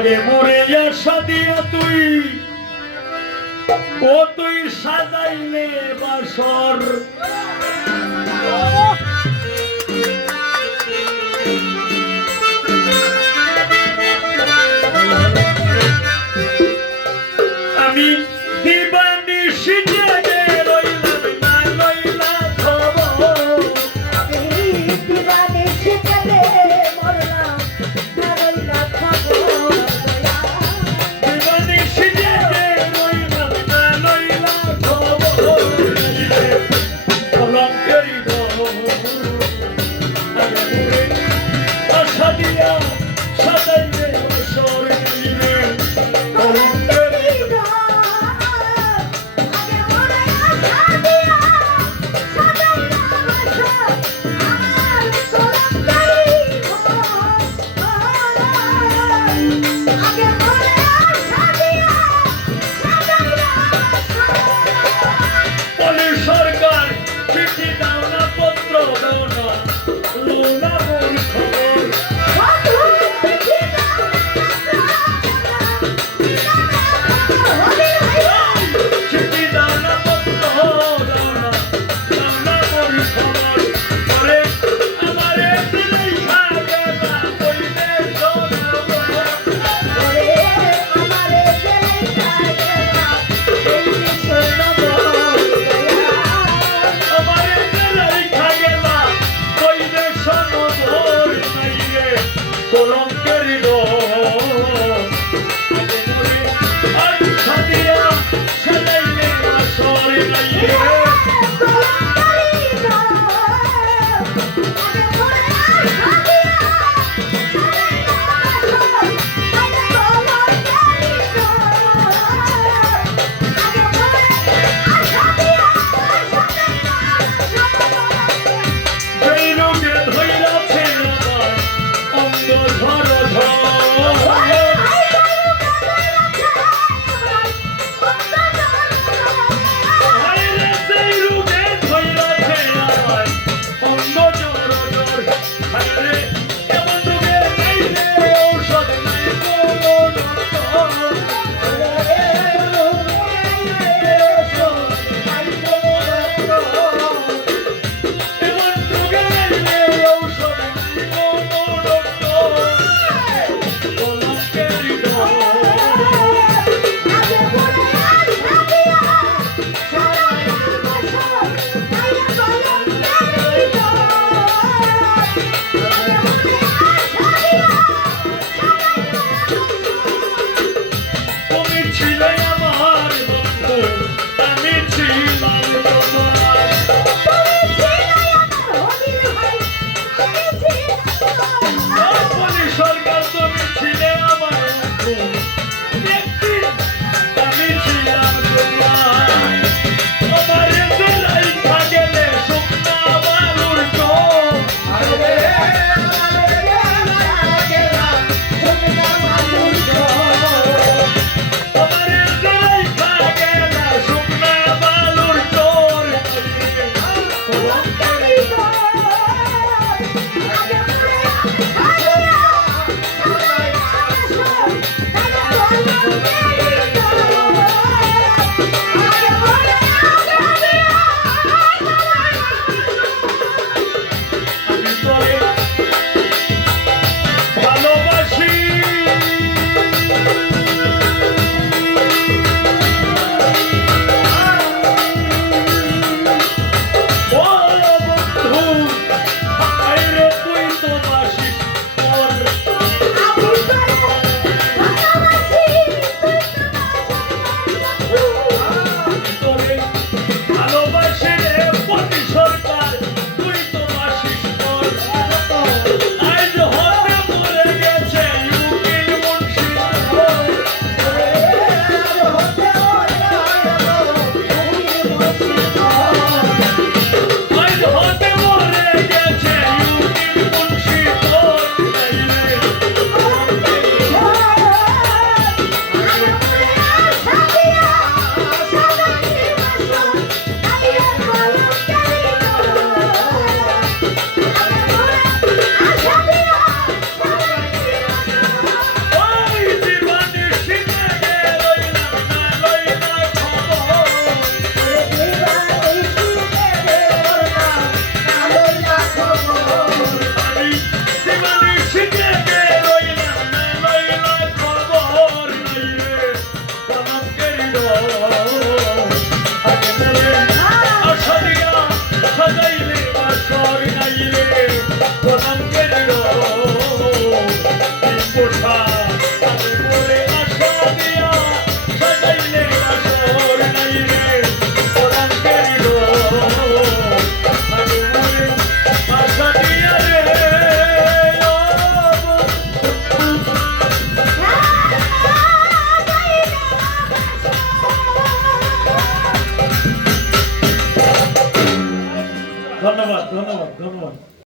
আগে মরে যা দিয়া তুই। ও তুই সাজাইলে বাসর।